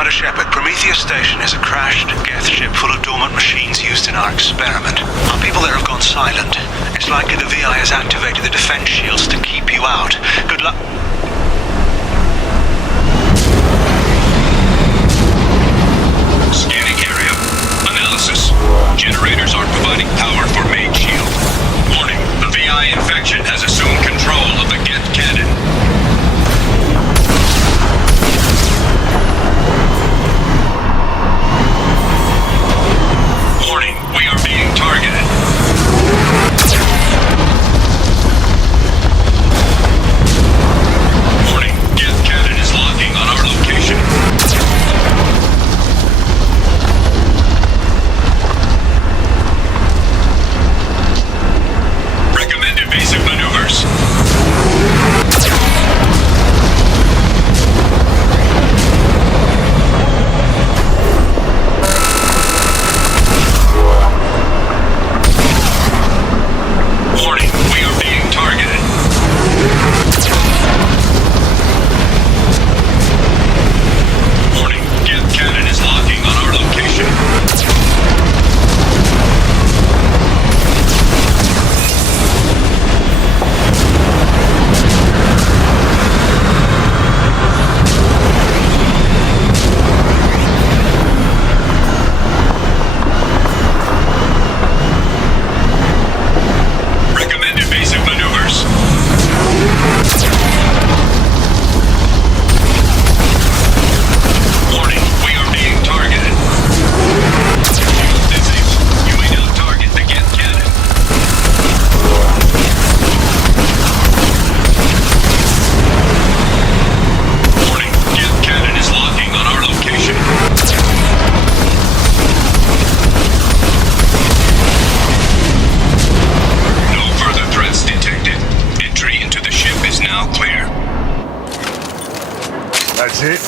Commander Shepard, Prometheus Station is a crashed Geth ship full of dormant machines used in our experiment. Our people there have gone silent. It's likely the VI has activated the defense shields to keep you out. Good luck. Scanning area. Analysis. Generators aren't providing power for main shield. Warning, the VI infection has assumed control of the Geth cannon. Warning, we are being targeted. Warning, Geth cannon is locking on our location. Recommend evasive maneuvers. Warning, we are being targeted. Warning, Geth cannon is locking on our location. Recommend evasive maneuvers. Warning, we are being targeted. You may now target the Geth cannon. Warning, Geth cannon is locking on our location. No further threats detected. Entry into the ship is now clear. That's it.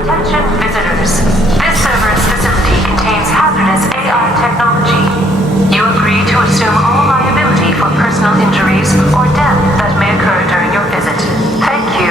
Attention visitors. This server's facility contains hazardous AI technology. You agree to assume all liability for personal injuries or death that may occur during your visit. Thank you.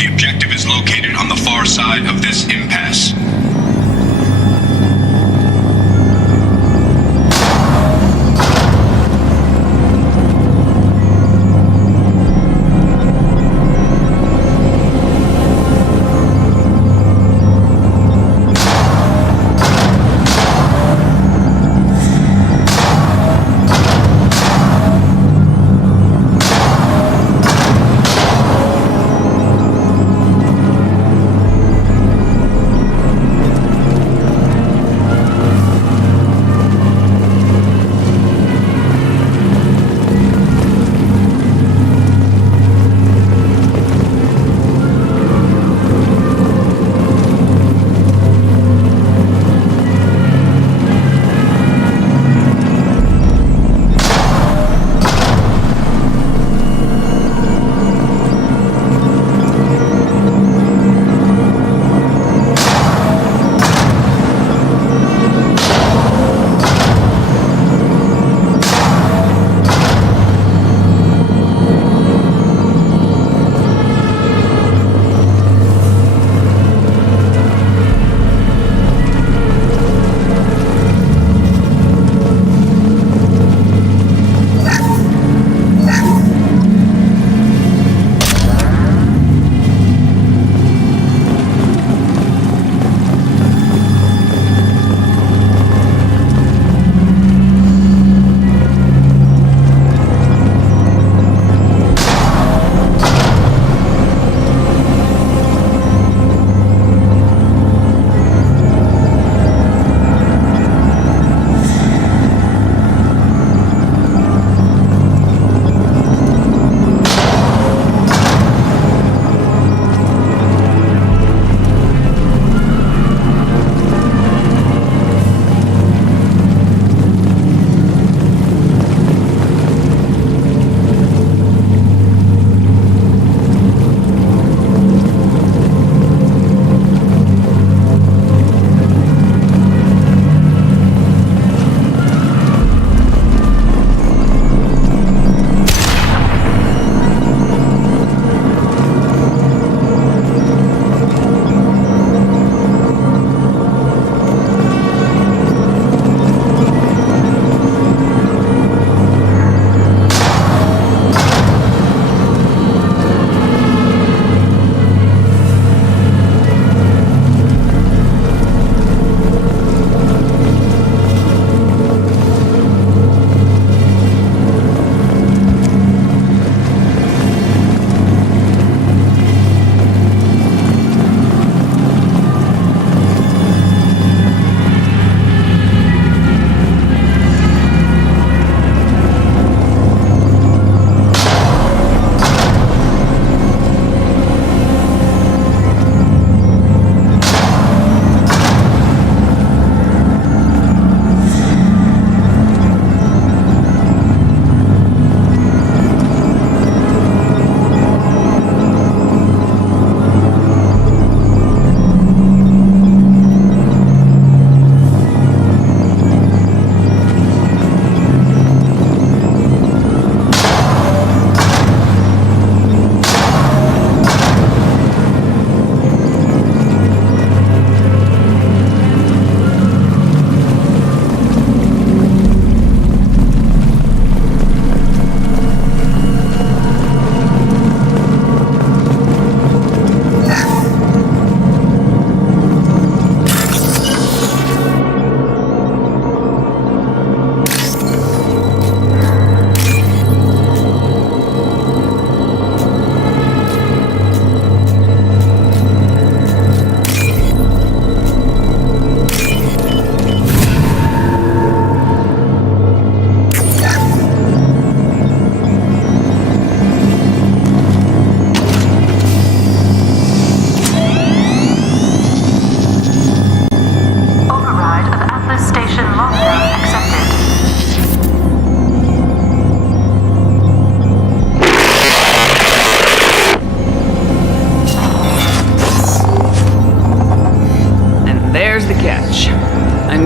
The objective is located on the far side of this impasse.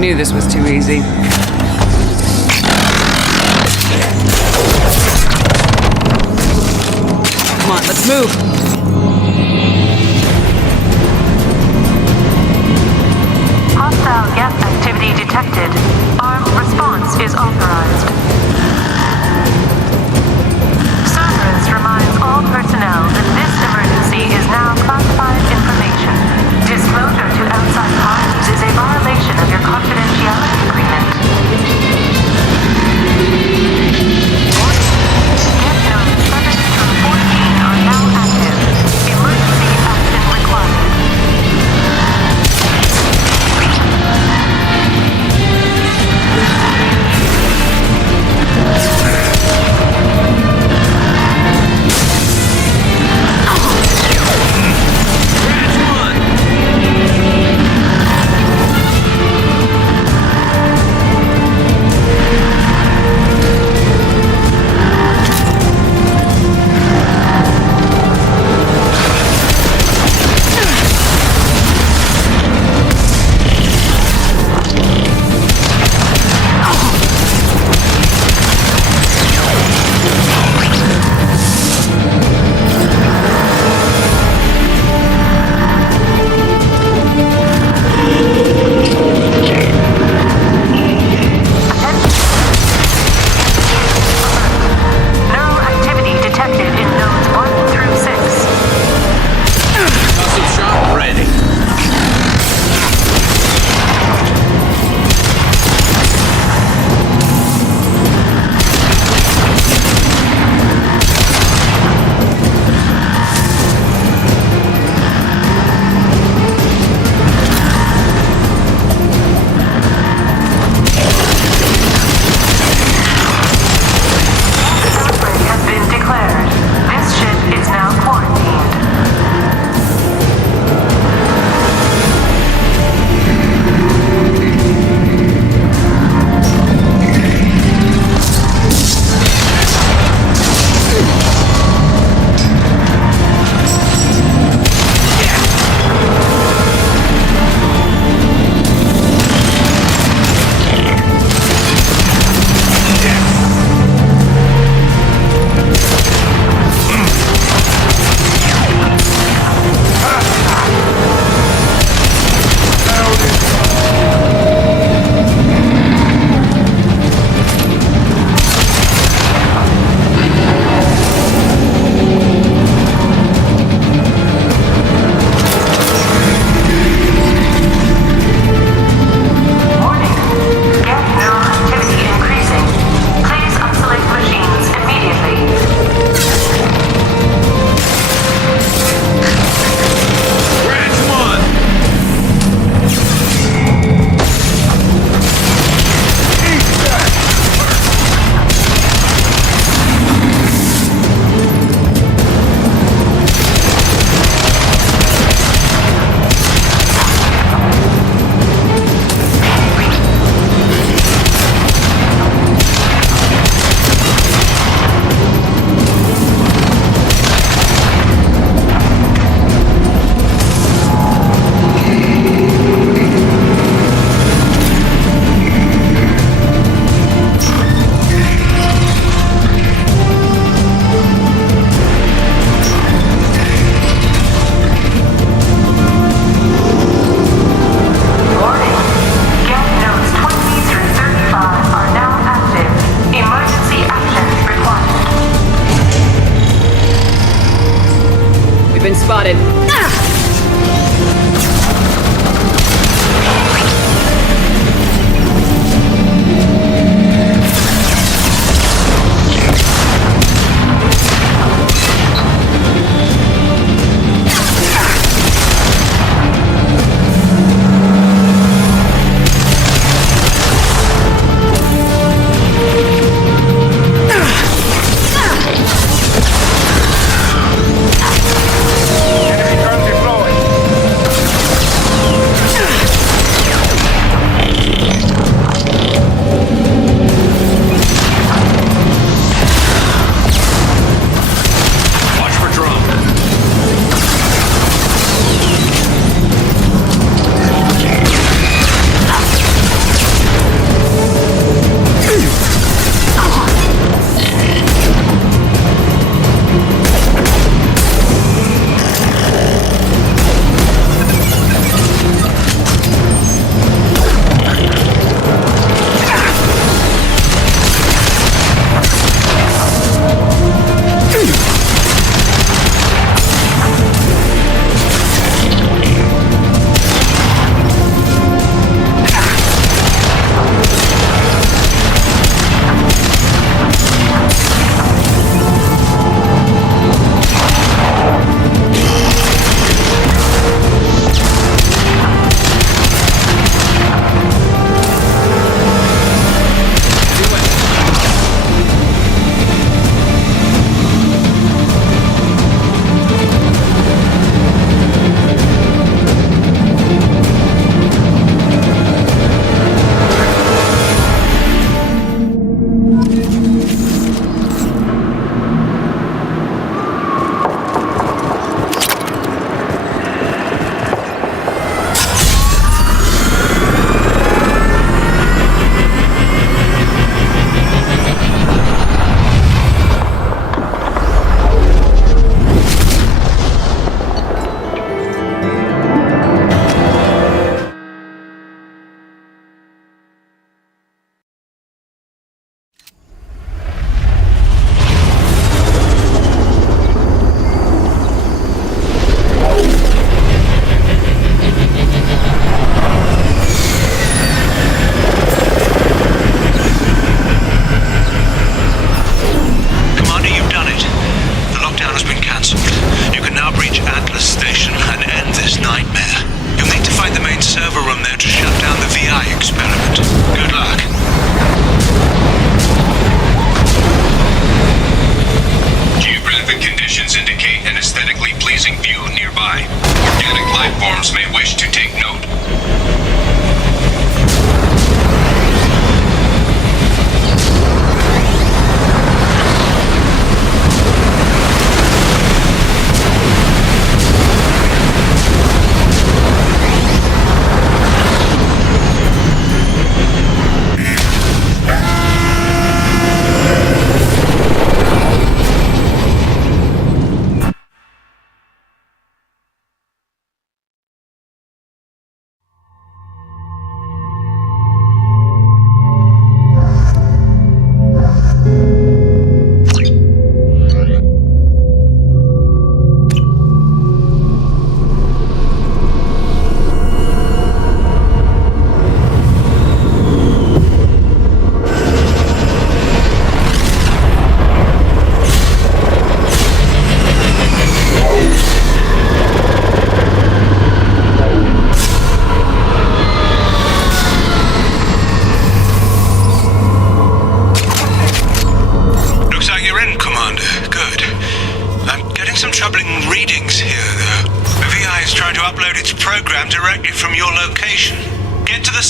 knew this was too easy. Come on, let's move.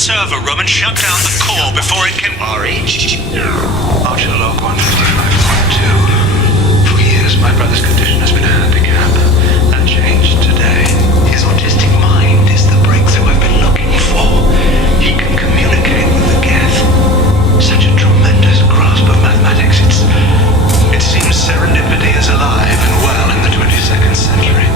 server room and shut down the core before it can... RH? Archer log 145.2. For years, my brother's condition has been a handicap. That changed today. His autistic mind is the breakthrough I've been looking for. He can communicate with the Geth. Such a tremendous grasp of mathematics. It seems serendipity is alive and well in the 22nd century.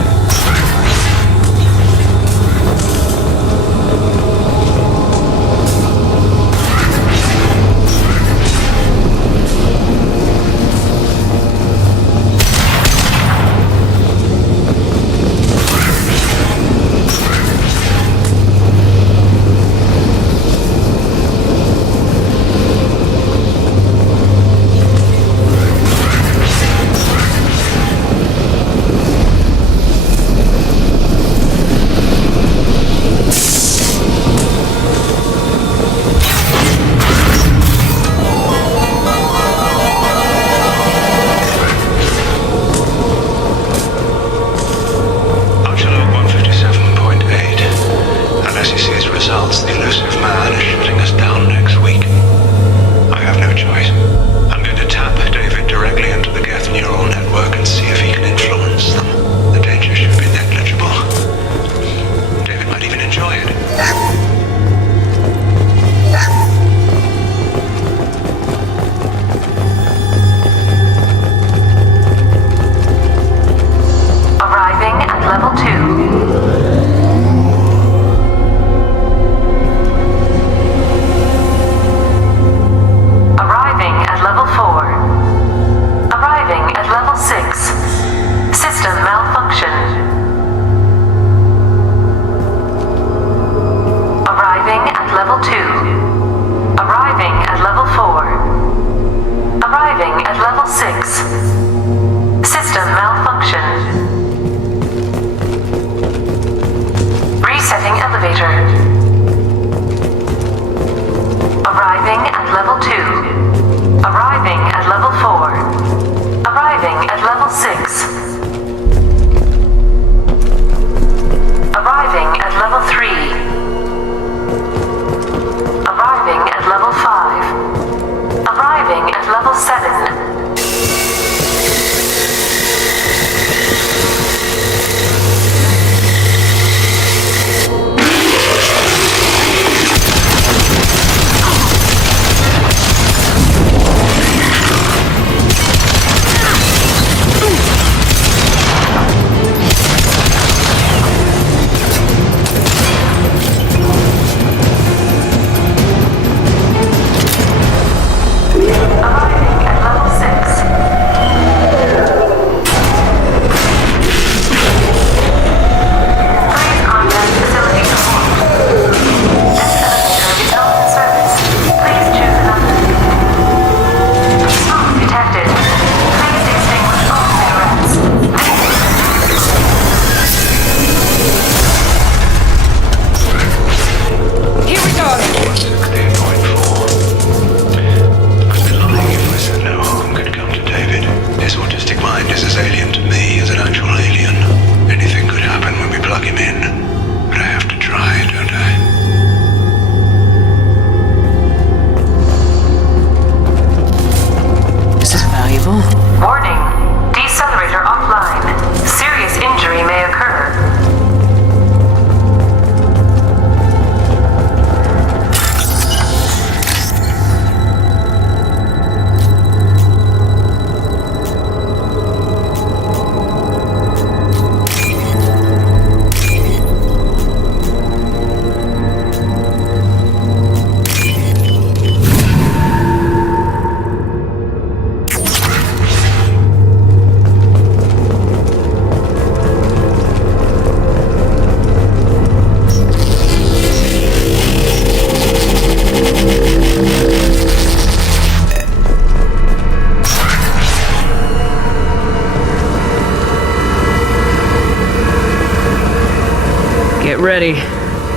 Get ready.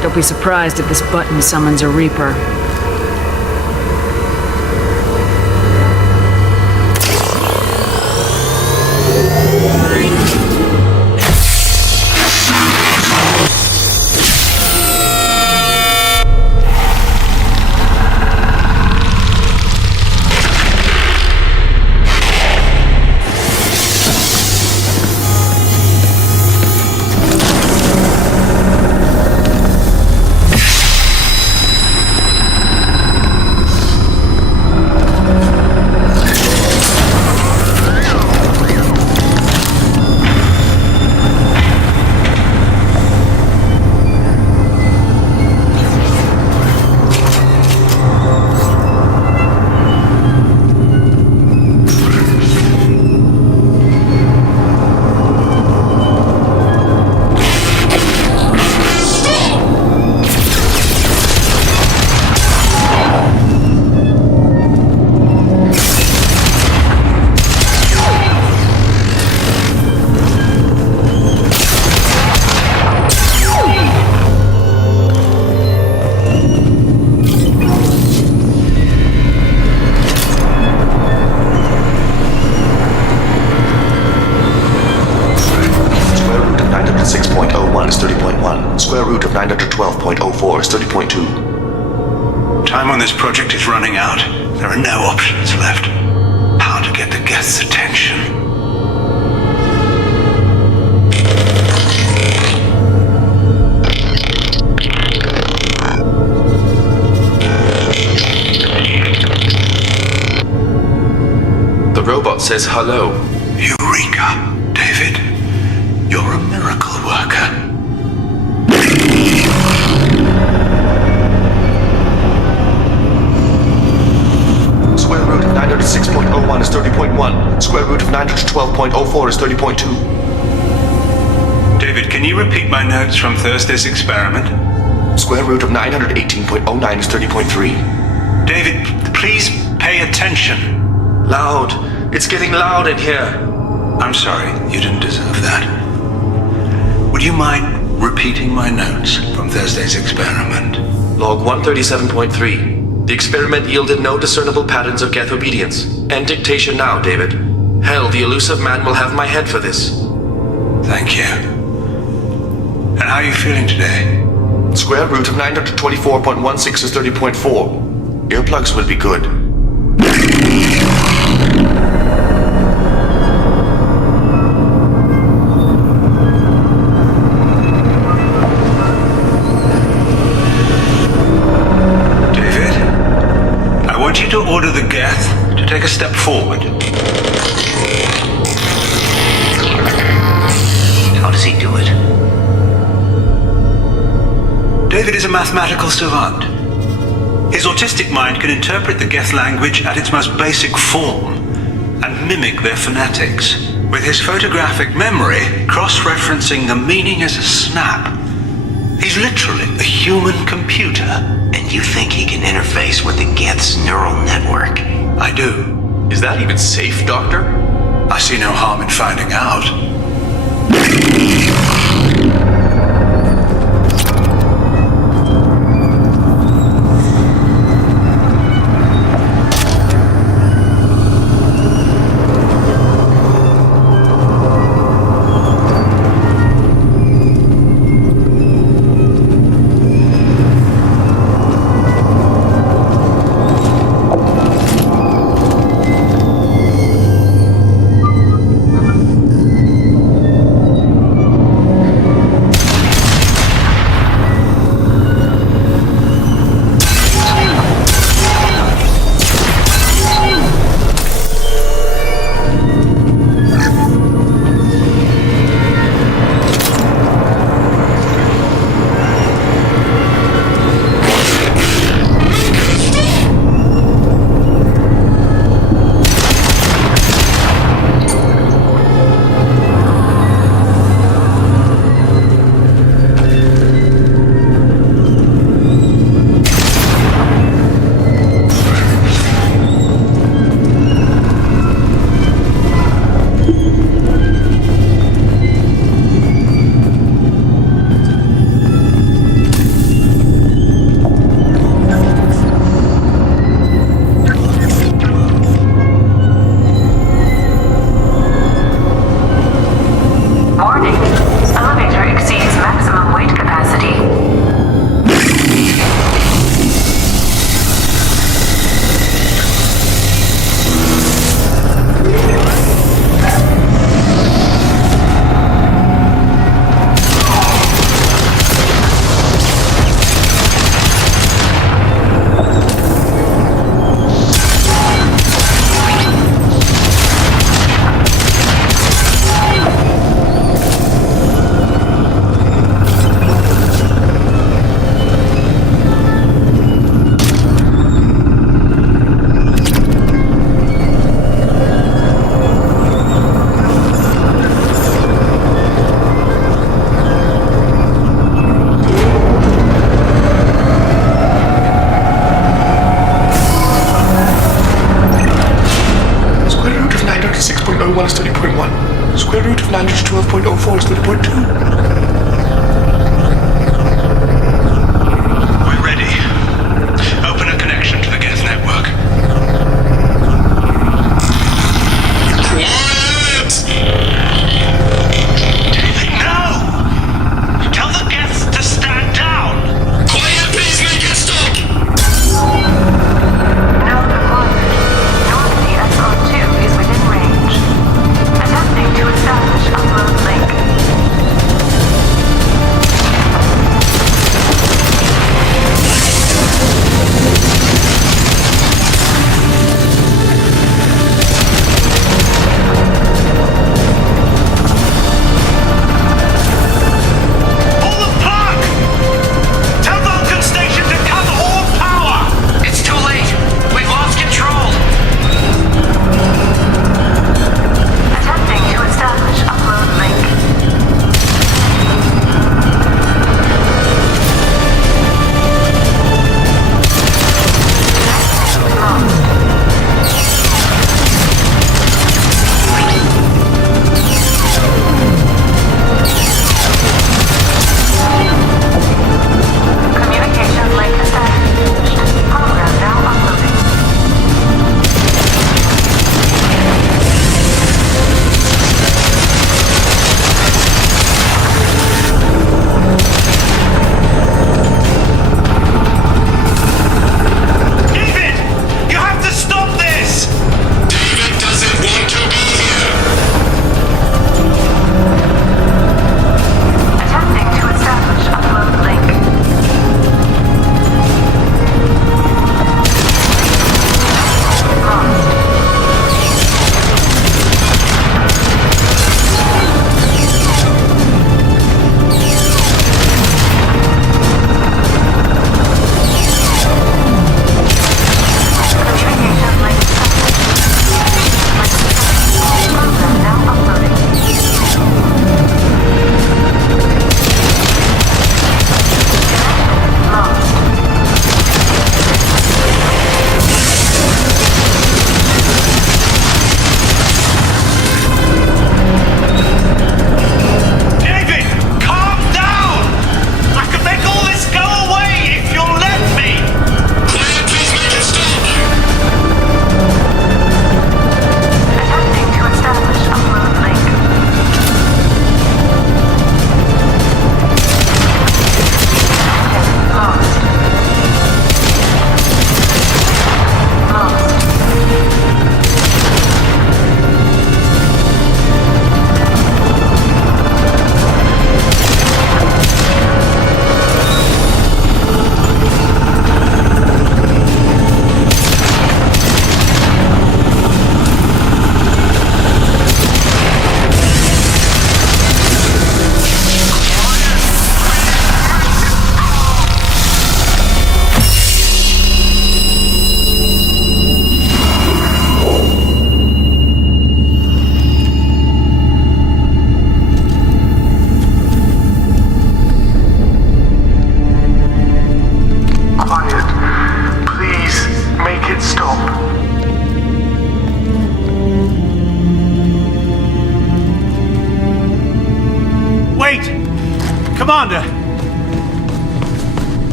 Don't be surprised if this button summons a Reaper. Square root of 912.04 is 30.2. Time on this project is running out. There are no options left. How to get the guest's attention. The robot says hello. Eureka, David. You're a miracle worker. Square root of 906.01 is 30.1. Square root of 912.04 is 30.2. David, can you repeat my notes from Thursday's experiment? Square root of 918.09 is 30.3. David, please pay attention. Loud. It's getting loud in here. I'm sorry, you didn't deserve that. Would you mind repeating my notes from Thursday's experiment? Log 137.3. The experiment yielded no discernible patterns of geth obedience. End dictation now, David. Hell, the elusive man will have my head for this. Thank you. And how are you feeling today? Square root of 924.16 is 30.4. Earplugs will be good. To order the Geth to take a step forward. How does he do it? David is a mathematical savant. His autistic mind can interpret the Geth language at its most basic form and mimic their phonetics, with his photographic memory cross-referencing the meaning as a snap. He's literally a human computer. And you think he can interface with the Geth's neural network? I do. Is that even safe, Doctor? I see no harm in finding out.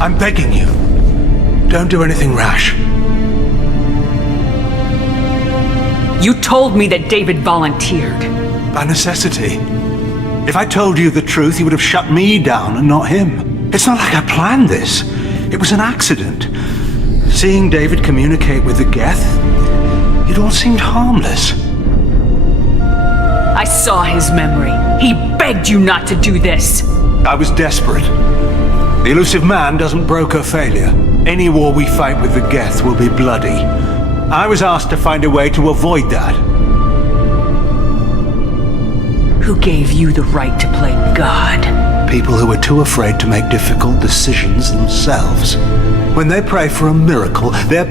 I'm begging you. Don't do anything rash. You told me that David volunteered. By necessity. If I told you the truth, he would have shut me down and not him. It's not like I planned this. It was an accident. Seeing David communicate with the Geth, it all seemed harmless. I saw his memory. He begged you not to do this. I was desperate. The elusive man doesn't broker failure. Any war we fight with the Geth will be bloody. I was asked to find a way to avoid that. Who gave you the right to play God? People who are too afraid to make difficult decisions themselves. When they pray for a miracle, they're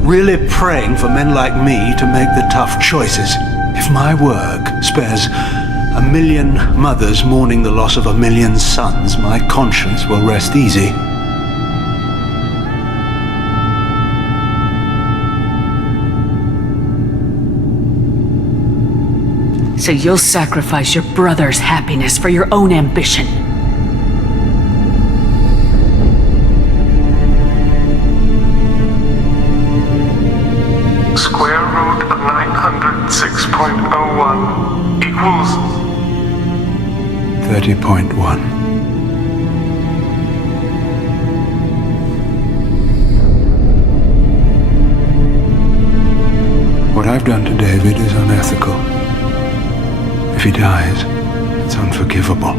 really praying for men like me to make the tough choices. If my work spares 1 million mothers mourning the loss of 1 million sons, my conscience will rest easy. So you'll sacrifice your brother's happiness for your own ambition. Square root of 906.01 equals 30.1. What I've done to David is unethical. If he dies, it's unforgivable.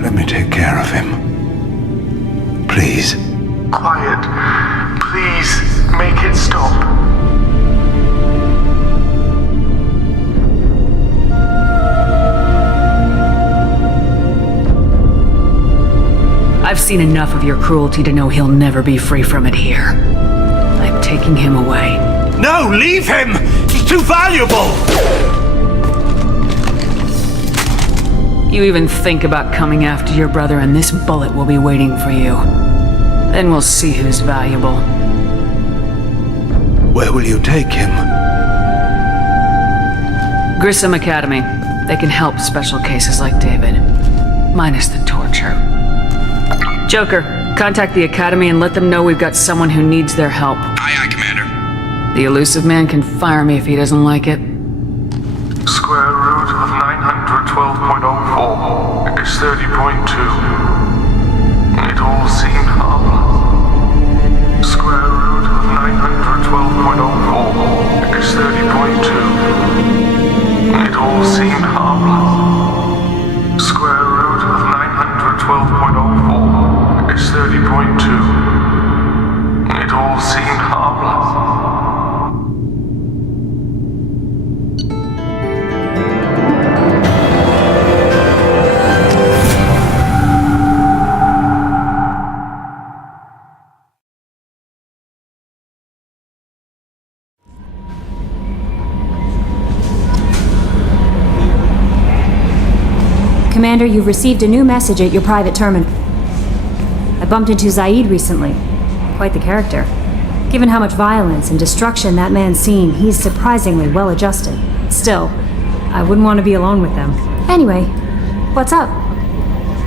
Let me take care of him. Please. quiet. Please make it stop. I've seen enough of your cruelty to know he'll never be free from it here. I'm taking him away. No, leave him! He's too valuable! You even think about coming after your brother and this bullet will be waiting for you. Then we'll see who's valuable. Where will you take him? Grissom Academy. They can help special cases like David. Minus the torture. Joker, contact the Academy and let them know we've got someone who needs their help. Aye, aye, Commander. The elusive man can fire me if he doesn't like it. Square root of 912.04 is 30.2. It all seemed harmless. Square root of 912.04 is 30.2. It all seemed harmless. Square root of 912.04 is 30.2. It all seemed harmless. Commander, you've received a new message at your private terminal. I bumped into Zaid recently. Quite the character. Given how much violence and destruction that man's seen, he's surprisingly well adjusted. Still, I wouldn't want to be alone with them. Anyway, what's up?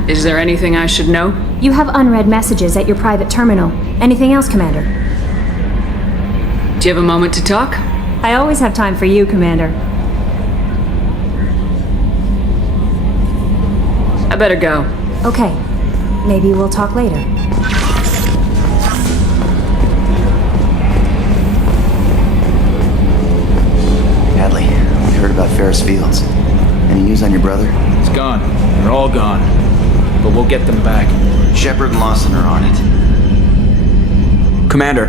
Is there anything I should know? You have unread messages at your private terminal. Anything else, Commander? Do you have a moment to talk? I always have time for you, Commander. I better go. Okay. Maybe we'll talk later. Hadley, we heard about Ferris Fields. Any news on your brother? It's gone. They're all gone. But we'll get them back. Shepard and Lawson are on it. Commander.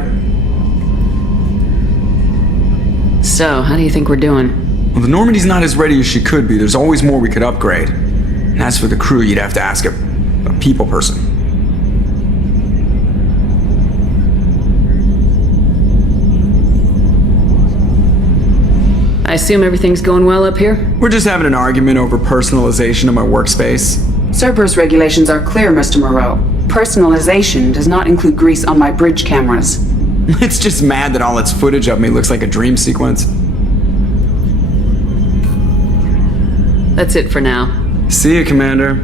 So, how do you think we're doing? Well, the Normandy's not as ready as she could be. There's always more we could upgrade. And as for the crew, you'd have to ask a people person. I assume everything's going well up here? We're just having an argument over personalization of my workspace. Cerberus regulations are clear, Mr. Moreau. Personalization does not include grease on my bridge cameras. It's just mad that all its footage of me looks like a dream sequence. That's it for now. See you, Commander.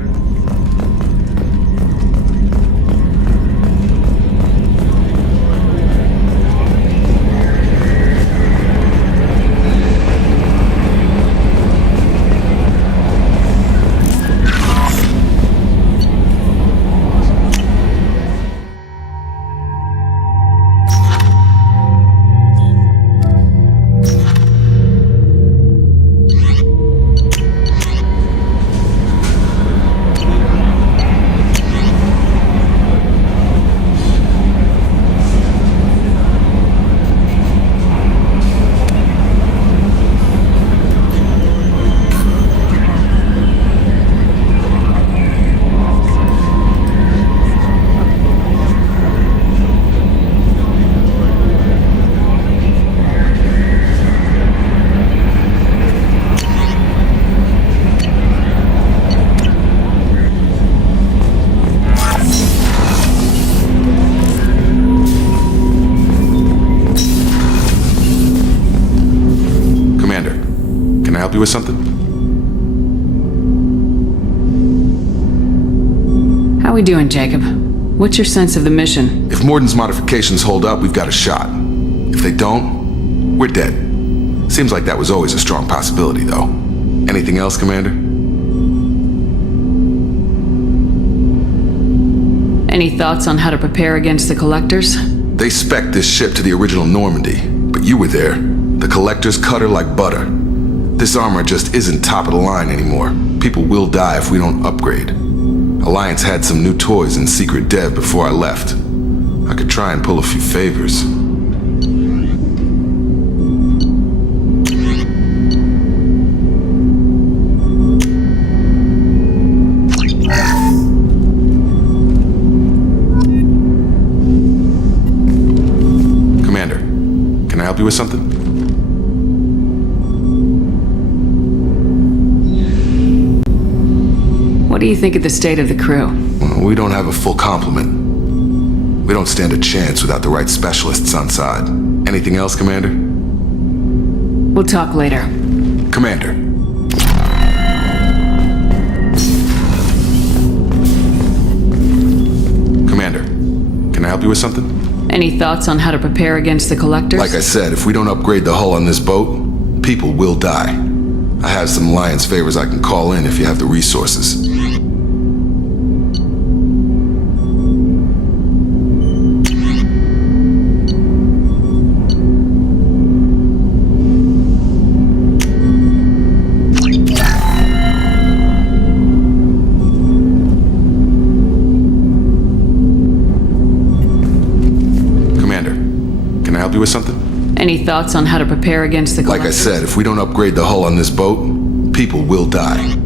help you with something? How we doing, Jacob? What's your sense of the mission? If Morden's modifications hold up, we've got a shot. If they don't, we're dead. Seems like that was always a strong possibility, though. Anything else, Commander? Any thoughts on how to prepare against the Collectors? They spec'd this ship to the original Normandy, but you were there. The Collectors cut her like butter. This armor just isn't top of the line anymore. People will die if we don't upgrade. Alliance had some new toys in secret dev before I left. I could try and pull a few favors. Commander, can I help you with something? What do you think of the state of the crew? We don't have a full complement. We don't stand a chance without the right specialists on side. Anything else, Commander? We'll talk later. Commander. Commander, can I help you with something? Any thoughts on how to prepare against the Collectors? Like I said, if we don't upgrade the hull on this boat, people will die. I have some Alliance favors I can call in if you have the resources. You with something? Any thoughts on how to prepare against the Collectors? Like I said, if we don't upgrade the hull on this boat, people will die.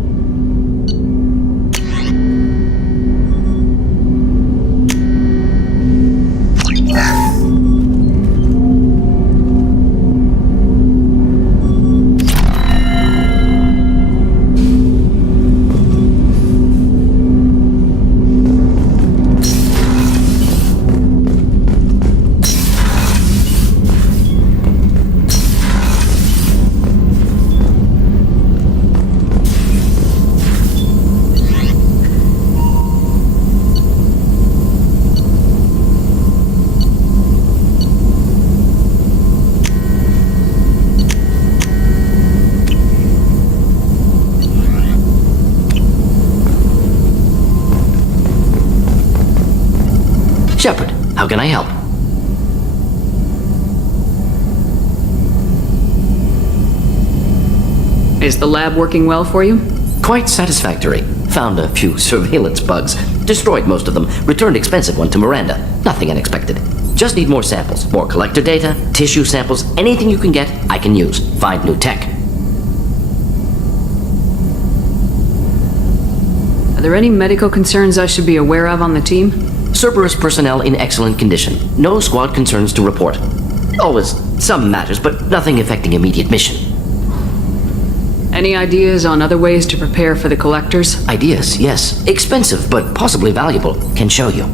Shepard, how can I help? Is the lab working well for you? Quite satisfactory. Found a few surveillance bugs. Destroyed most of them. Returned expensive one to Miranda. Nothing unexpected. Just need more samples. More collector data, tissue samples, anything you can get, I can use. Find new tech. Are there any medical concerns I should be aware of on the team? Cerberus personnel in excellent condition. No squad concerns to report. Always some matters, but nothing affecting immediate mission. Any ideas on other ways to prepare for the Collectors? Ideas, yes. Expensive, but possibly valuable. Can show you.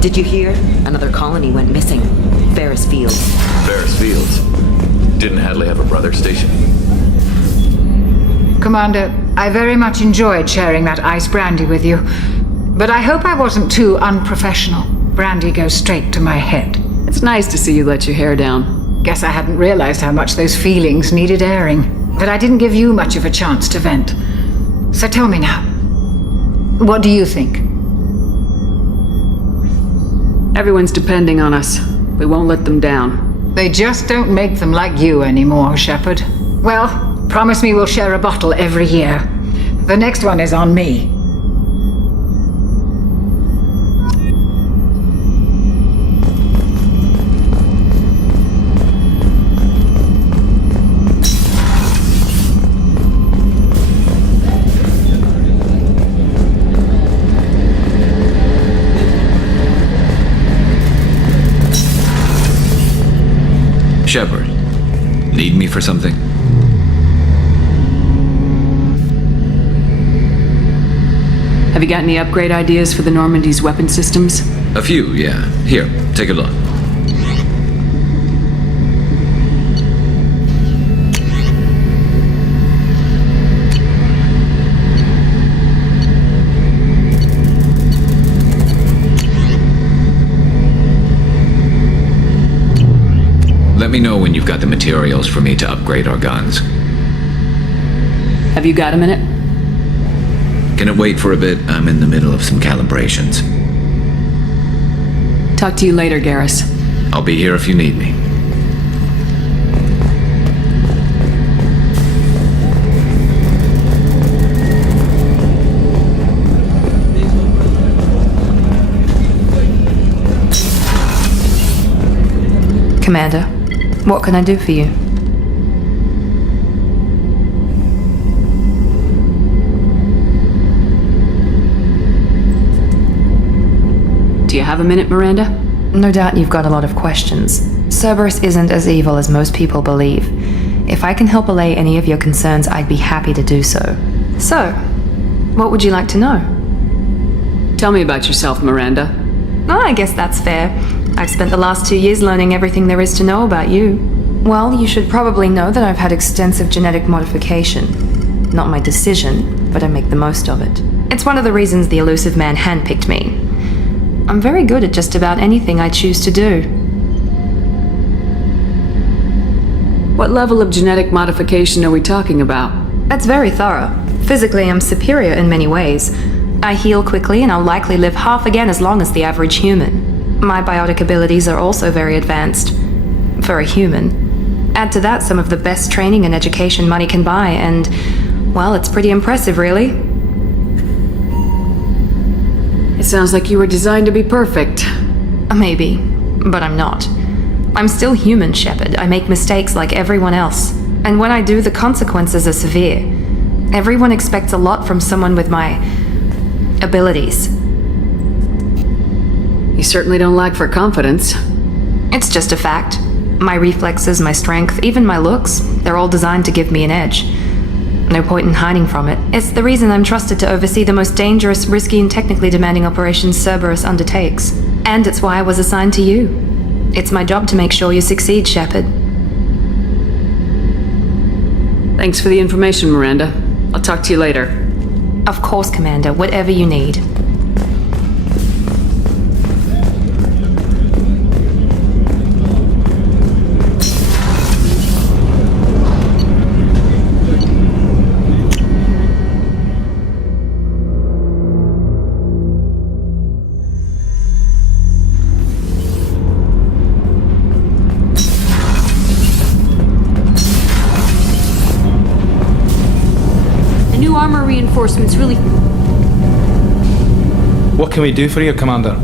Did you hear? Another colony went missing. Ferris Fields. Ferris Fields? Didn't Hadley have a brother stationed? Commander, I very much enjoyed sharing that ice brandy with you, but I hope I wasn't too unprofessional. brandy goes straight to my head. It's nice to see you let your hair down. Guess I hadn't realized how much those feelings needed airing. But I didn't give you much of a chance to vent. So tell me now, what do you think? Everyone's depending on us. We won't let them down. They just don't make them like you anymore, Shepard. Well, promise me we'll share a bottle every year. The next one is on me. Shepard, need me for something? Have you got any upgrade ideas for the Normandy's weapon systems? A few, yeah. Here, take a look. Let me know when you've got the materials for me to upgrade our guns. Have you got a minute? Can it wait for a bit? I'm in the middle of some calibrations. Talk to you later, Garrus. I'll be here if you need me. Commander, what can I do for you? Do you have a minute, Miranda? No doubt you've got a lot of questions. Cerberus isn't as evil as most people believe. If I can help allay any of your concerns, I'd be happy to do so. So, what would you like to know? Tell me about yourself, Miranda. Oh, I guess that's fair. I've spent the last 2 years learning everything there is to know about you. Well, you should probably know that I've had extensive genetic modification. Not my decision, but I make the most of it. It's one of the reasons the elusive man handpicked me. I'm very good at just about anything I choose to do. What level of genetic modification are we talking about? That's very thorough. Physically, I'm superior in many ways. I heal quickly and I'll likely live half again as long as the average human. My biotic abilities are also very advanced. For a human. Add to that some of the best training and education money can buy, and, well, it's pretty impressive, really. It sounds like you were designed to be perfect. Maybe, but I'm not. I'm still human, Shepard. I make mistakes like everyone else. And when I do, the consequences are severe. Everyone expects a lot from someone with my abilities. You certainly don't lack for confidence. It's just a fact. My reflexes, my strength, even my looks, they're all designed to give me an edge. No point in hiding from it. It's the reason I'm trusted to oversee the most dangerous, risky, and technically demanding operations Cerberus undertakes. And it's why I was assigned to you. It's my job to make sure you succeed, Shepard. Thanks for the information, Miranda. I'll talk to you later. Of course, Commander. Whatever you need. Reinforcements really... What can we do for you, Commander?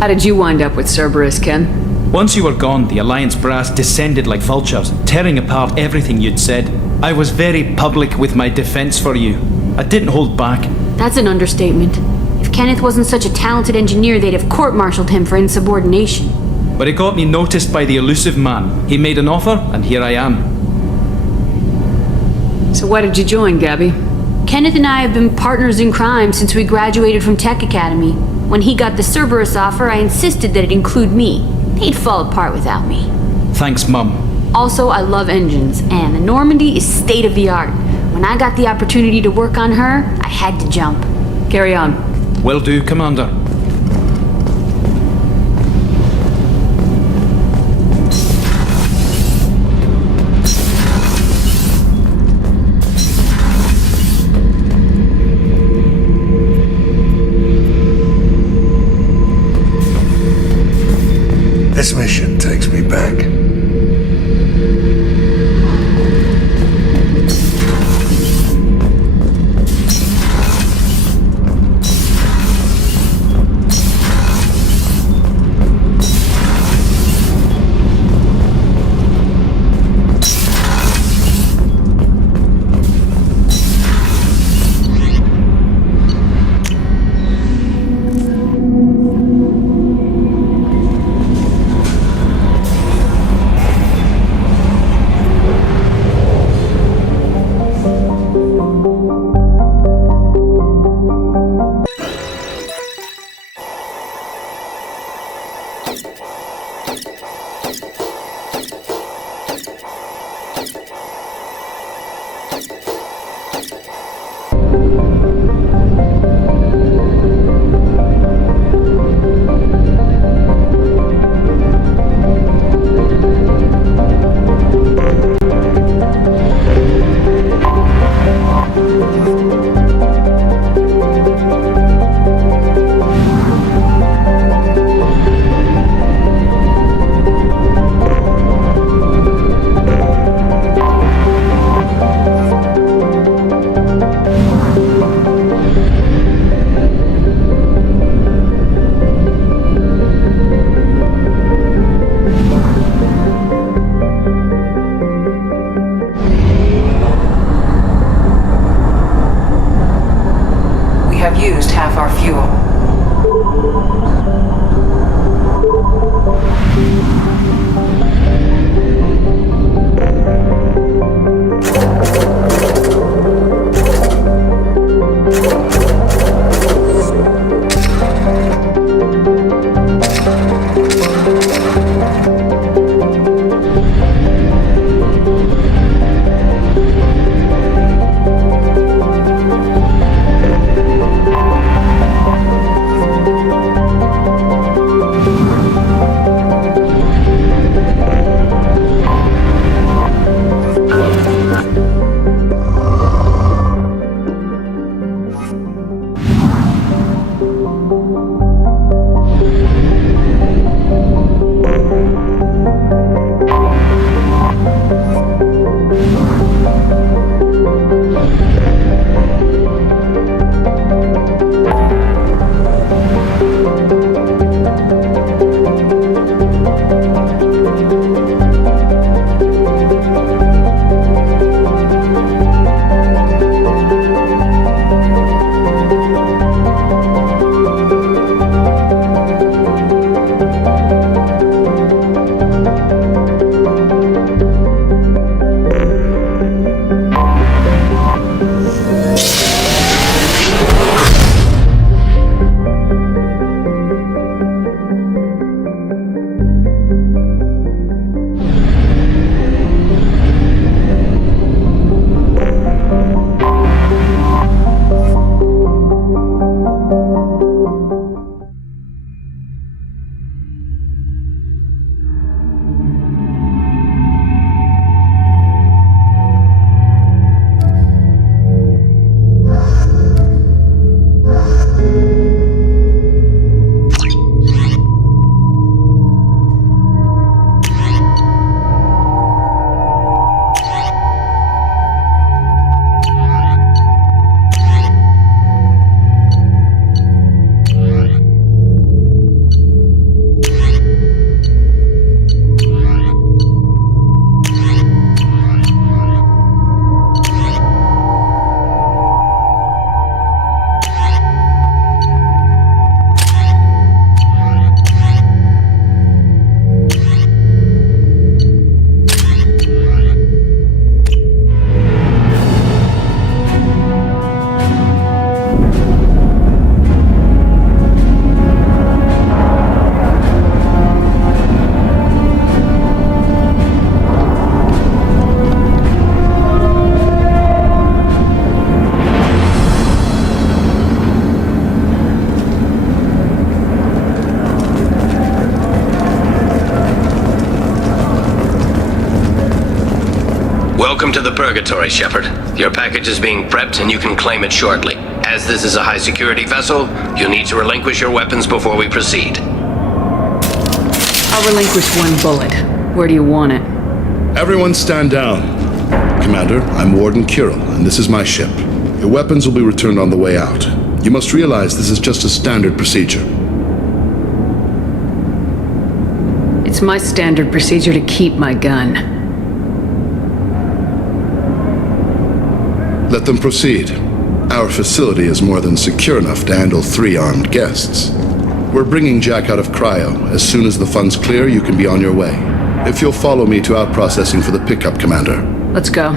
How did you wind up with Cerberus, Ken? Once you were gone, the Alliance brass descended like vultures, tearing apart everything you'd said. I was very public with my defense for you. I didn't hold back. That's an understatement. If Kenneth wasn't such a talented engineer, they'd have court-martialed him for insubordination. But it got me noticed by the elusive man. He made an offer, and here I am. So why did you join, Gabby? Kenneth and I have been partners in crime since we graduated from Tech Academy. When he got the Cerberus offer, I insisted that it include me. He'd fall apart without me. Thanks, Mum. Also, I love engines, and the Normandy is state-of-the-art. When I got the opportunity to work on her, I had to jump. Carry on. Will do, Commander. This mission takes me back. Used half our fuel. Welcome to the Purgatory, Shepard. Your package is being prepped and you can claim it shortly. As this is a high-security vessel, you'll need to relinquish your weapons before we proceed. I'll relinquish one bullet. Where do you want it? Everyone stand down. Commander, I'm Warden Kirill, and this is my ship. Your weapons will be returned on the way out. You must realize this is just a standard procedure. It's my standard procedure to keep my gun. Let them proceed. Our facility is more than secure enough to handle 3 armed guests. We're bringing Jack out of cryo. As soon as the funds clear, you can be on your way. If you'll follow me to out-processing for the pickup, Commander. Let's go.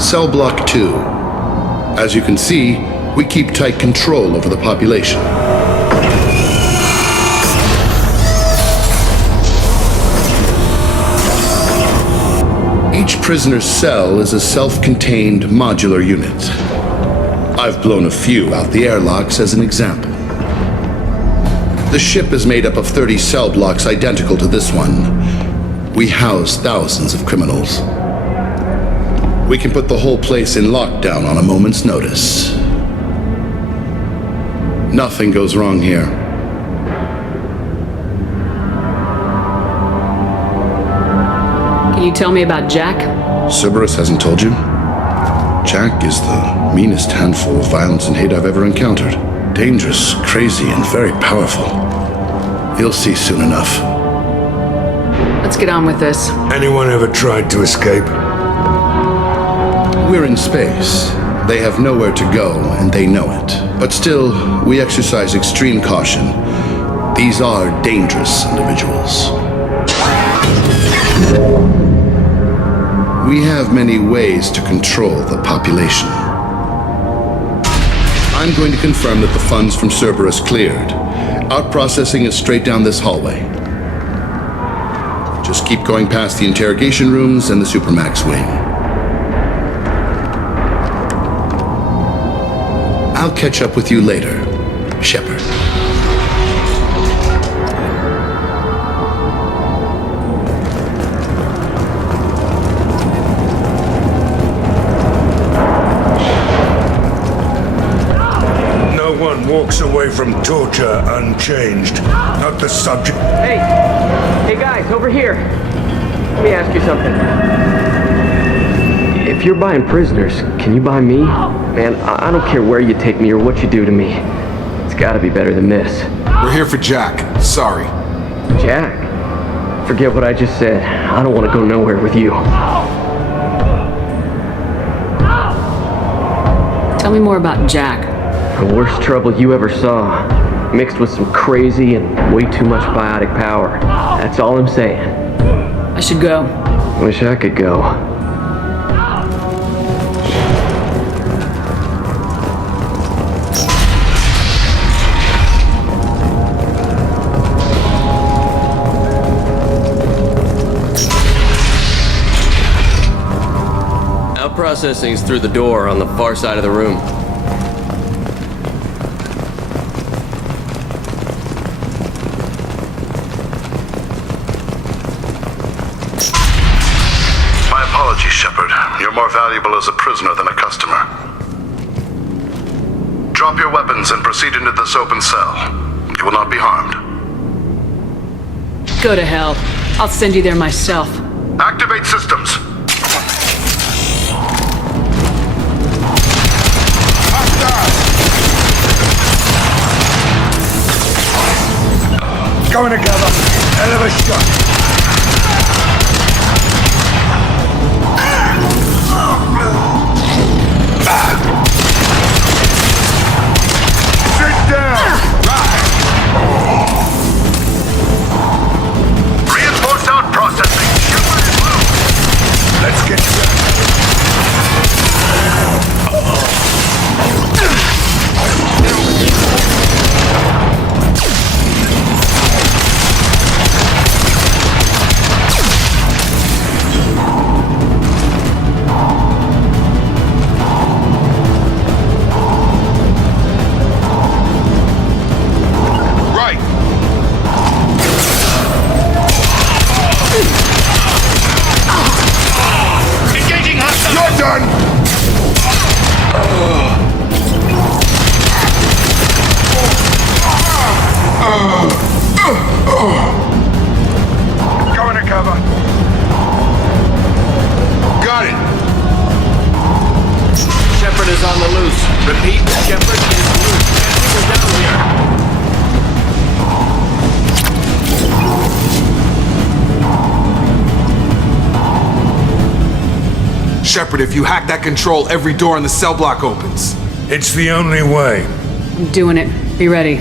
Cell Block 2. As you can see, we keep tight control over the population. Each prisoner's cell is a self-contained modular unit. I've blown a few out the airlocks as an example. The ship is made up of 30 cell blocks identical to this one. We house thousands of criminals. We can put the whole place in lockdown on a moment's notice. Nothing goes wrong here. Can you tell me about Jack? Cerberus hasn't told you? Jack is the meanest handful of violence and hate I've ever encountered. Dangerous, crazy, and very powerful. You'll see soon enough. Let's get on with this. Anyone ever tried to escape? We're in space. They have nowhere to go, and they know it. But still, we exercise extreme caution. These are dangerous individuals. We have many ways to control the population. I'm going to confirm that the funds from Cerberus cleared. Out-processing is straight down this hallway. Just keep going past the interrogation rooms and the Supermax wing. I'll catch up with you later, Shepard. No one walks away from torture unchanged. Not the subject. Hey guys, over here. Let me ask you something. If you're buying prisoners, can you buy me? Man, I don't care where you take me or what you do to me. It's gotta be better than this. We're here for Jack. Sorry. Jack? Forget what I just said. I don't want to go nowhere with you. Tell me more about Jack. The worst trouble you ever saw. Mixed with some crazy and way too much biotic power. That's all I'm saying. I should go. Wish I could go. Processing's through the door on the far side of the room. My apologies, Shepard. You're more valuable as a prisoner than a customer. Drop your weapons and proceed into this open cell. You will not be harmed. Go to hell. I'll send you there myself. Activate systems. Going together. Hell of a shot. Sit down. Reinforce out processing. Let's get you out. Shepard, if you hack that control, every door in the cell block opens. It's the only way. I'm doing it. Be ready.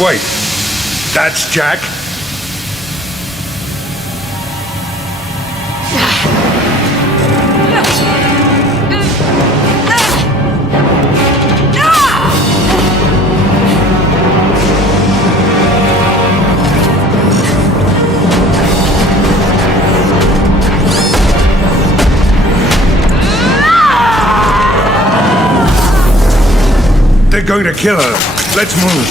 Wait, that's Jack? They're going to kill her. Let's move.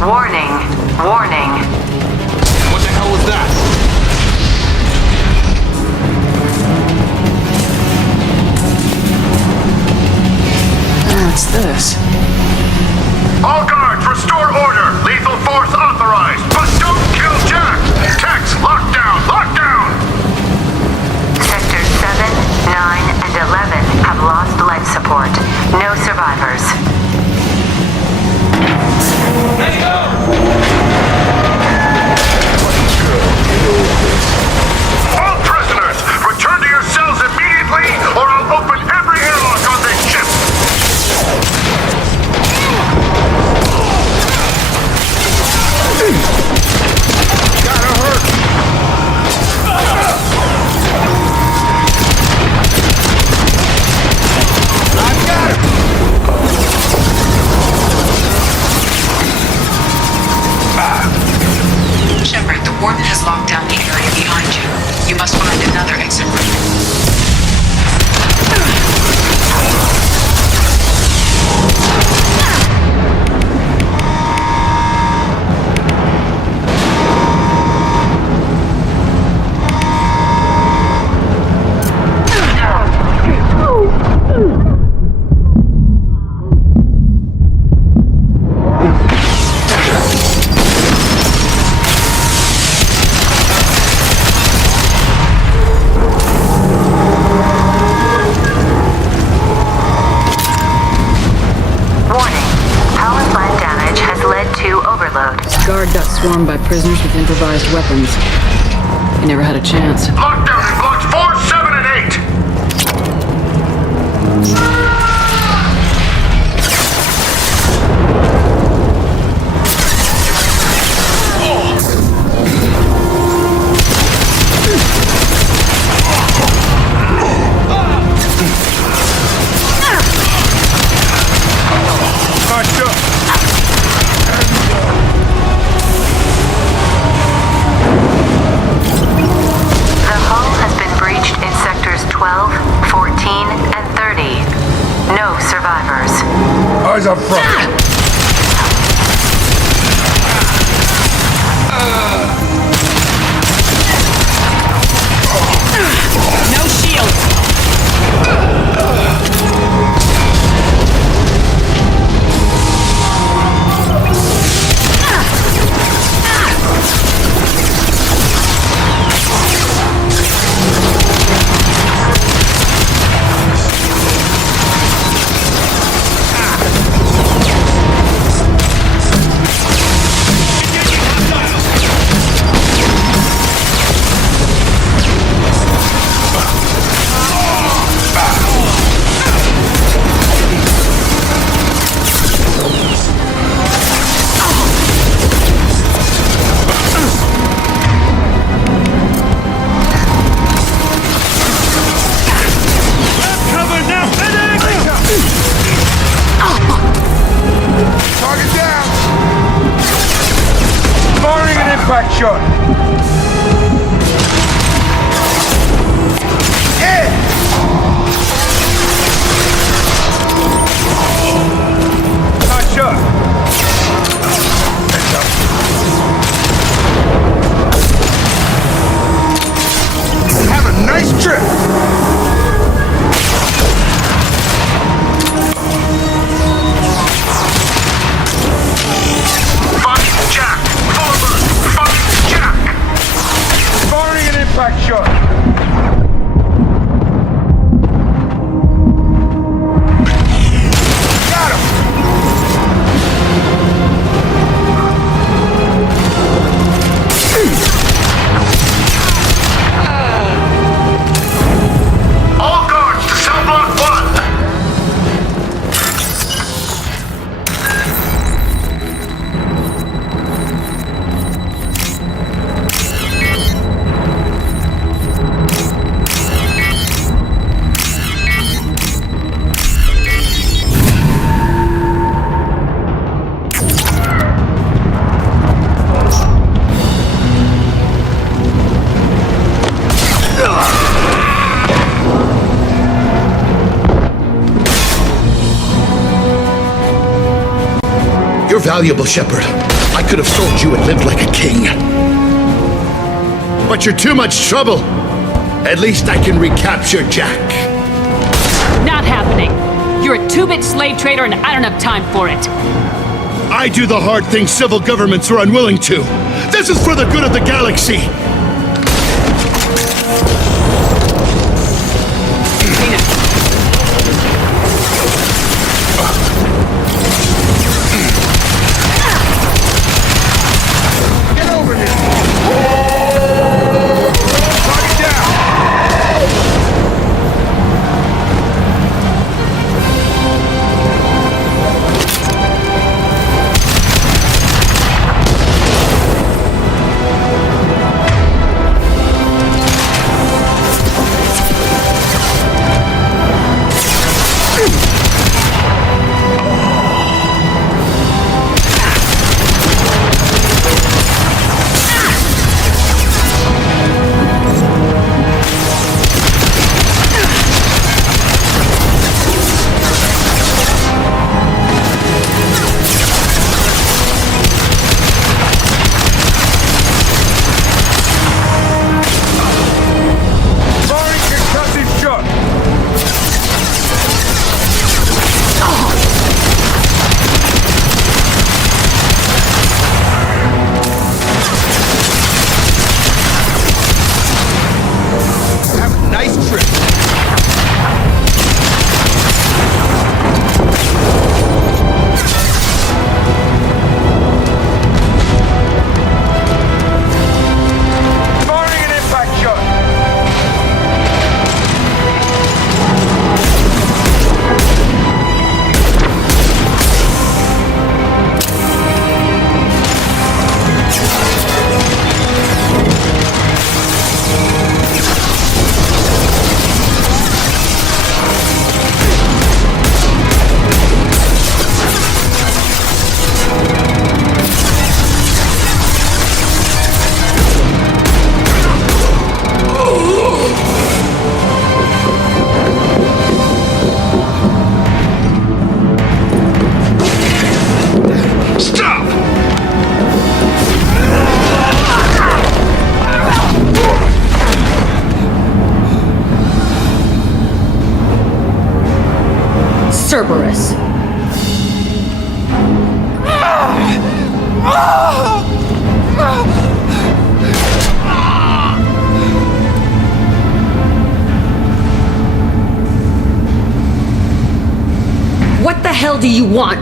Warning. Warning. What the hell was that? What's this? All guards, restore order. Lethal force authorized. But don't kill Jack. Text, lockdown, lockdown. Sectors 7, 9, and 11 have lost life support. No survivors. Let's go! All prisoners, return to your cells immediately, or I'll open every airlock on this ship! Gotta hurt! I got it! Shepard, the warden has locked down the area behind you. You must find another exit route. Guard got swarmed by prisoners with improvised weapons. He never had a chance. Lockdown in blocks 4, 7, and 8! Eyes up front. No shield. Impact shot. Nice shot. Have a nice trip. valuable, Shepard. I could have sold you and lived like a king. But you're too much trouble. At least I can recapture Jack. Not happening. You're a two-bit slave trader and I don't have time for it. I do the hard things civil governments are unwilling to. This is for the good of the galaxy. Cerberus. What the hell do you want?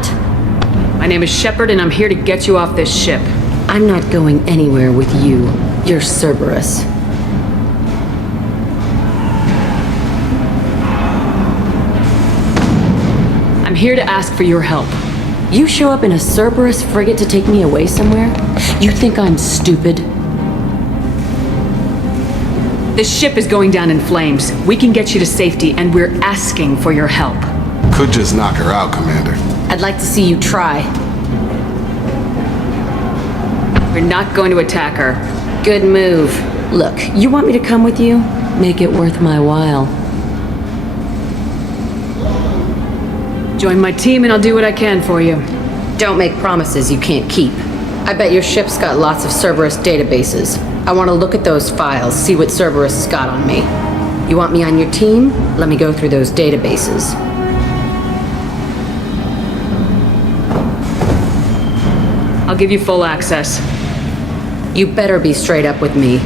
My name is Shepard, and I'm here to get you off this ship. I'm not going anywhere with you. You're Cerberus. I'm here to ask for your help. You show up in a Cerberus frigate to take me away somewhere? You think I'm stupid? This ship is going down in flames. We can get you to safety, and we're asking for your help. Could just knock her out, Commander. I'd like to see you try. We're not going to attack her. Good move. Look, you want me to come with you? Make it worth my while. Join my team and I'll do what I can for you. Don't make promises you can't keep. I bet your ship's got lots of Cerberus databases. I want to look at those files, see what Cerberus has got on me. You want me on your team? Let me go through those databases. I'll give you full access. You better be straight up with me.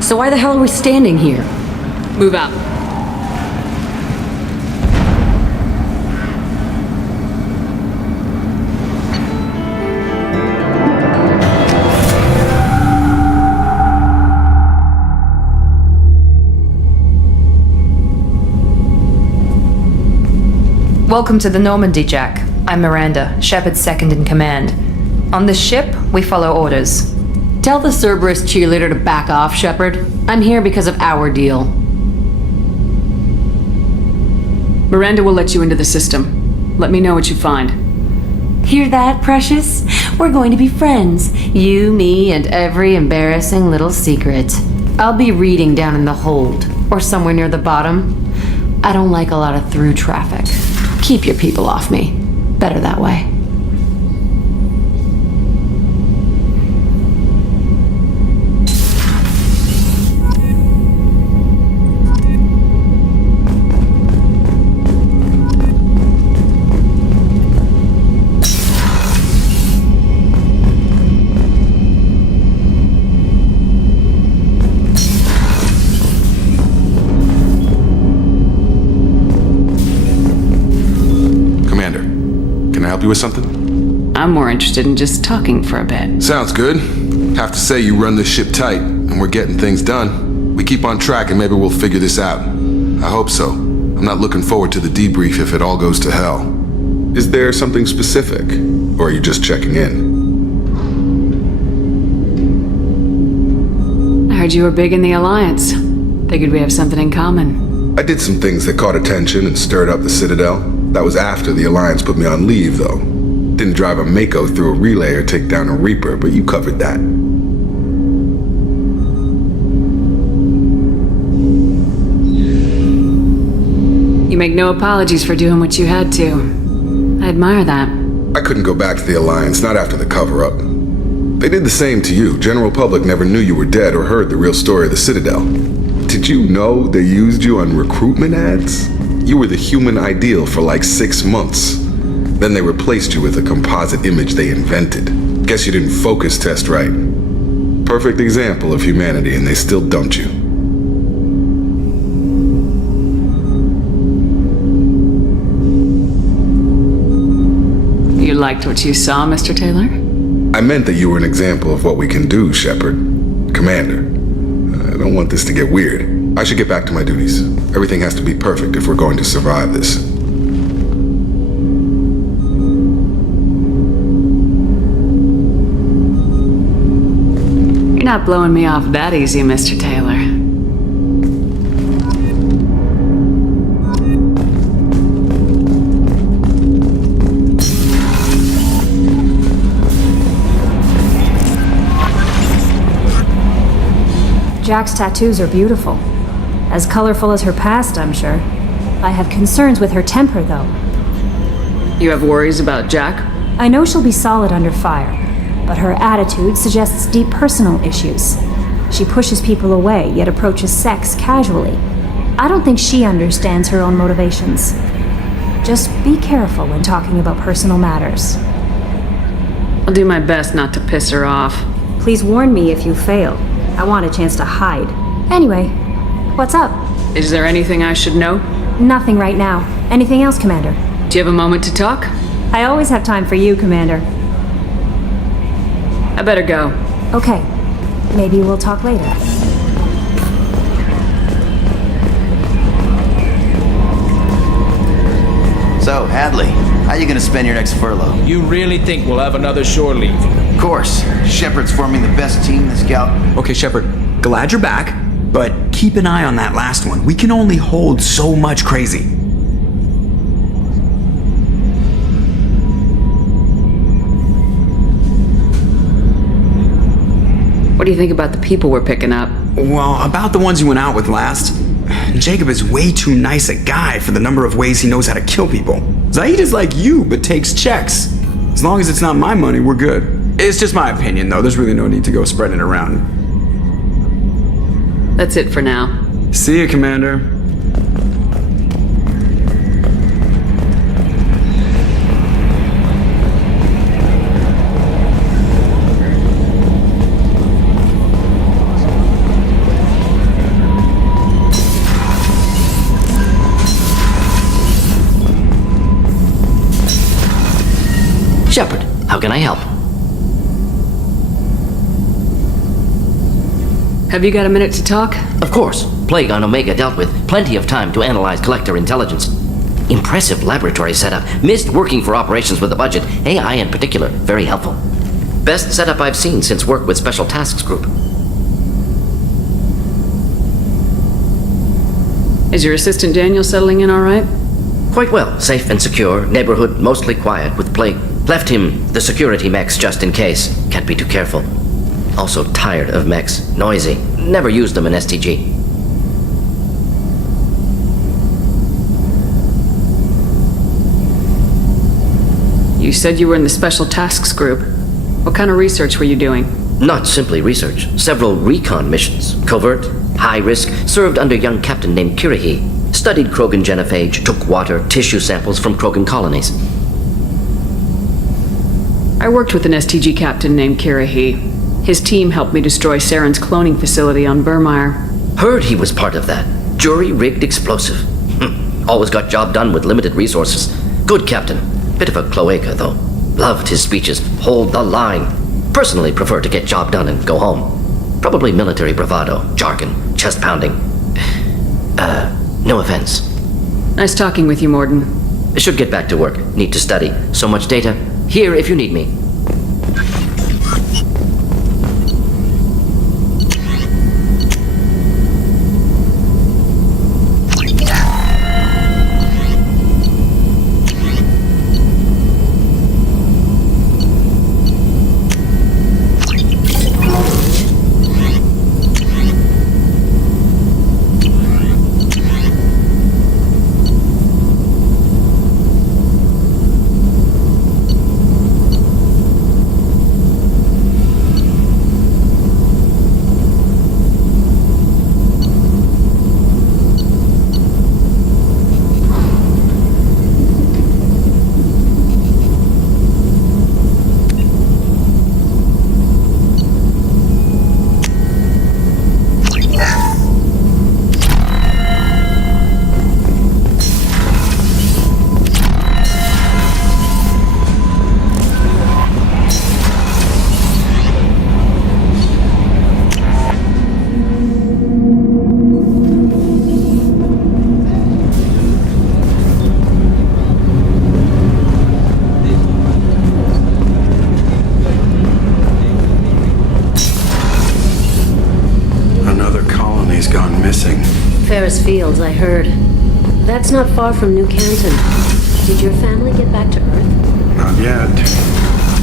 So why the hell are we standing here? Move out. Welcome to the Normandy, Jack. I'm Miranda, Shepard's second in command. On this ship, we follow orders. Tell the Cerberus cheerleader to back off, Shepard. I'm here because of our deal. Miranda will let you into the system. Let me know what you find. Hear that, Precious? We're going to be friends. You, me, and every embarrassing little secret. I'll be reading down in the hold, or somewhere near the bottom. I don't like a lot of through traffic. Keep your people off me. Better that way. You with something? I'm more interested in just talking for a bit. Sounds good. Have to say you run this ship tight, and we're getting things done. We keep on track and maybe we'll figure this out. I hope so. I'm not looking forward to the debrief if it all goes to hell. Is there something specific, or are you just checking in? I heard you were big in the Alliance. Figured we have something in common. I did some things that caught attention and stirred up the Citadel. That was after the Alliance put me on leave, though. Didn't drive a Mako through a relay or take down a Reaper, but you covered that. You make no apologies for doing what you had to. I admire that. I couldn't go back to the Alliance, not after the cover-up. They did the same to you. General public never knew you were dead or heard the real story of the Citadel. Did you know they used you on recruitment ads? You were the human ideal for like 6 months. Then they replaced you with a composite image they invented. Guess you didn't focus test right. Perfect example of humanity, and they still dumped you. You liked what you saw, Mr. Taylor? I meant that you were an example of what we can do, Shepard. Commander, I don't want this to get weird. I should get back to my duties. Everything has to be perfect if we're going to survive this. You're not blowing me off that easy, Mr. Taylor. Jack's tattoos are beautiful. As colorful as her past, I'm sure. I have concerns with her temper, though. You have worries about Jack? I know she'll be solid under fire, but her attitude suggests deep personal issues. She pushes people away, yet approaches sex casually. I don't think she understands her own motivations. Just be careful when talking about personal matters. I'll do my best not to piss her off. Please warn me if you fail. I want a chance to hide. Anyway, what's up? Is there anything I should know? Nothing right now. Anything else, Commander? Do you have a moment to talk? I always have time for you, Commander. I better go. Okay. Maybe we'll talk later. So, Hadley, how you gonna spend your next furlough? You really think we'll have another shore leave? Of course. Shepard's forming the best team this gal... Okay, Shepard, glad you're back, but keep an eye on that last one. We can only hold so much crazy. What do you think about the people we're picking up? Well, about the ones you went out with last. Jacob is way too nice a guy for the number of ways he knows how to kill people. Zaid is like you, but takes checks. As long as it's not my money, we're good. It's just my opinion, though. There's really no need to go spreading it around. That's it for now. See you, Commander. Shepard, how can I help? Have you got a minute to talk? Of course. Plague on Omega dealt with. Plenty of time to analyze collector intelligence. Impressive laboratory setup. Missed working for operations with a budget. AI in particular. Very helpful. Best setup I've seen since work with Special Tasks Group. Is your assistant Daniel settling in all right? Quite well. Safe and secure. Neighborhood mostly quiet with Plague. Left him the security mechs just in case. Can't be too careful. Also tired of mechs. Noisy. Never used them in STG. You said you were in the Special Tasks Group. What kind of research were you doing? Not simply research. Several recon missions. Covert, high risk, served under a young captain named Kirihi. Studied Krogan genophage, took water, tissue samples from Krogan colonies. I worked with an STG captain named Kirihi. His team helped me destroy Saren's cloning facility on Burmire. Heard he was part of that. Jury-rigged explosive. Always got job done with limited resources. Good captain. Bit of a cloaca, though. Loved his speeches. Hold the line. Personally prefer to get job done and go home. Probably military bravado, jargon, chest pounding. No offense. Nice talking with you, Morden. Should get back to work. Need to study. So much data. Here if you need me. Fields, I heard. That's not far from New Canton. Did your family get back to Earth? Not yet.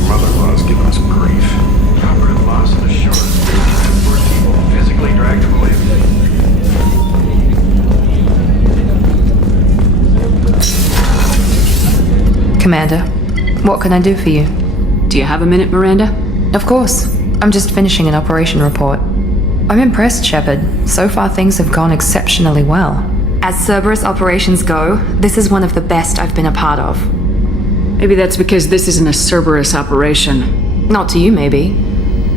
Mother-in-law's giving us grief. Copper and lost in the shore. Poor people physically dragged them away. Commander, what can I do for you? Do you have a minute, Miranda? Of course. I'm just finishing an operation report. I'm impressed, Shepard. So far things have gone exceptionally well. As Cerberus operations go, this is one of the best I've been a part of. Maybe that's because this isn't a Cerberus operation. Not to you, maybe.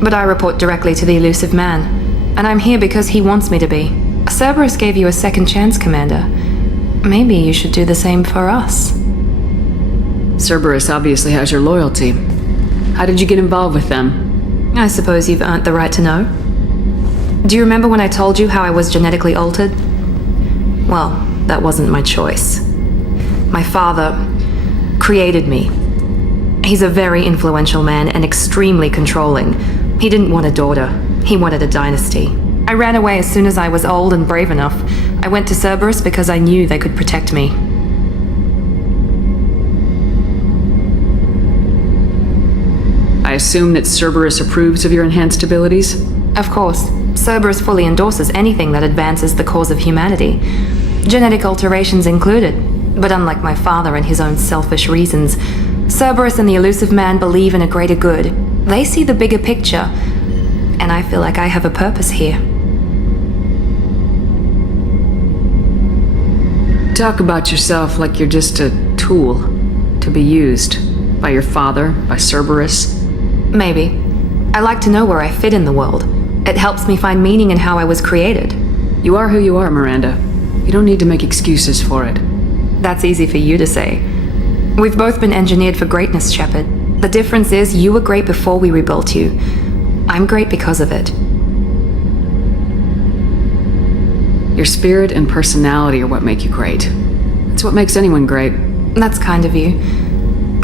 But I report directly to the elusive man. And I'm here because he wants me to be. Cerberus gave you a second chance, Commander. Maybe you should do the same for us. Cerberus obviously has your loyalty. How did you get involved with them? I suppose you've earned the right to know. Do you remember when I told you how I was genetically altered? Well, that wasn't my choice. My father created me. He's a very influential man and extremely controlling. He didn't want a daughter. He wanted a dynasty. I ran away as soon as I was old and brave enough. I went to Cerberus because I knew they could protect me. I assume that Cerberus approves of your enhanced abilities? Of course. Cerberus fully endorses anything that advances the cause of humanity. Genetic alterations included. But unlike my father and his own selfish reasons, Cerberus and the elusive man believe in a greater good. They see the bigger picture, and I feel like I have a purpose here. Talk about yourself like you're just a tool to be used by your father, by Cerberus. Maybe. I like to know where I fit in the world. It helps me find meaning in how I was created. You are who you are, Miranda. You don't need to make excuses for it. That's easy for you to say. We've both been engineered for greatness, Shepard. The difference is you were great before we rebuilt you. I'm great because of it. Your spirit and personality are what make you great. It's what makes anyone great. That's kind of you.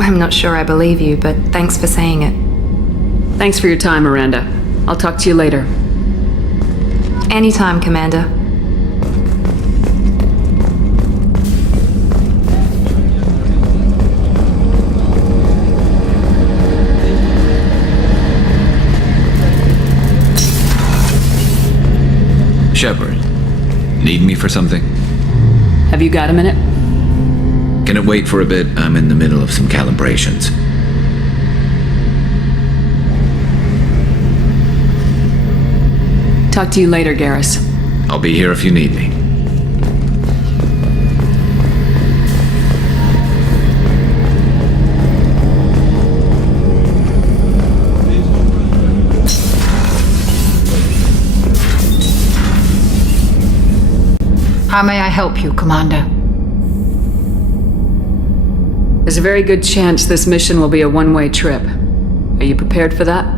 I'm not sure I believe you, but thanks for saying it. Thanks for your time, Miranda. I'll talk to you later. Anytime, Commander. Shepard, need me for something? Have you got a minute? Can it wait for a bit? I'm in the middle of some calibrations. Talk to you later, Garrus. I'll be here if you need me. How may I help you, Commander? There's a very good chance this mission will be a one-way trip. Are you prepared for that?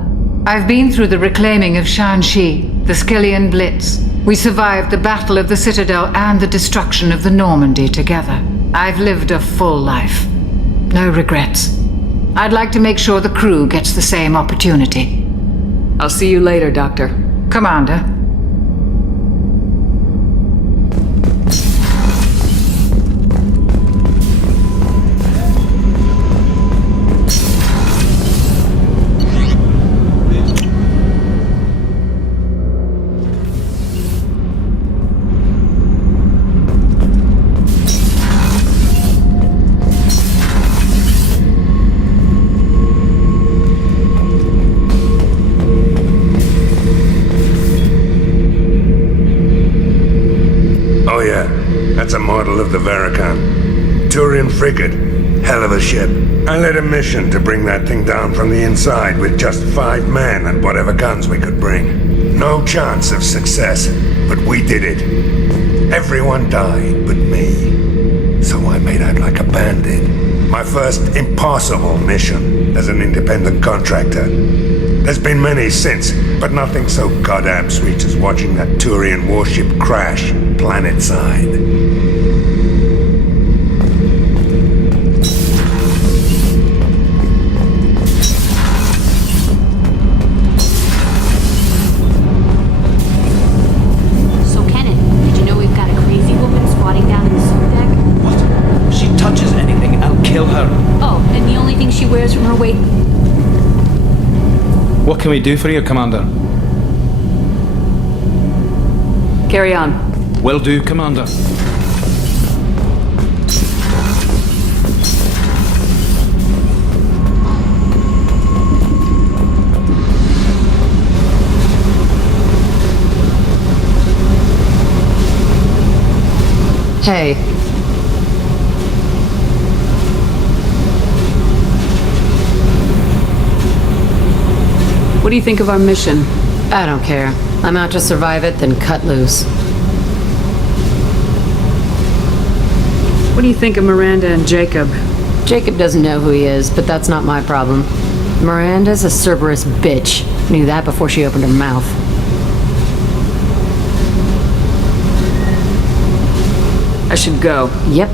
I've been through the reclaiming of Shanxi, the Skillian Blitz. We survived the Battle of the Citadel and the destruction of the Normandy together. I've lived a full life. No regrets. I'd like to make sure the crew gets the same opportunity. I'll see you later, Doctor. Commander. That's a model of the Veracon. Turian frigate. Hell of a ship. I led a mission to bring that thing down from the inside with just 5 men and whatever guns we could bring. No chance of success, but we did it. Everyone died but me. So I made out like a bandit. My first impossible mission as an independent contractor. There's been many since, but nothing so goddamn sweet as watching that Turian warship crash planetside. So, Kenneth, did you know we've got a crazy woman squatting down in the suit deck? What? If she touches anything, I'll kill her. Oh, and the only thing she wears from her waist... What can we do for you, Commander? Carry on. Will do, Commander. Hey. What do you think of our mission? I don't care. I'm out to survive it, then cut loose. What do you think of Miranda and Jacob? Jacob doesn't know who he is, but that's not my problem. Miranda's a Cerberus bitch. Knew that before she opened her mouth. I should go. Yep.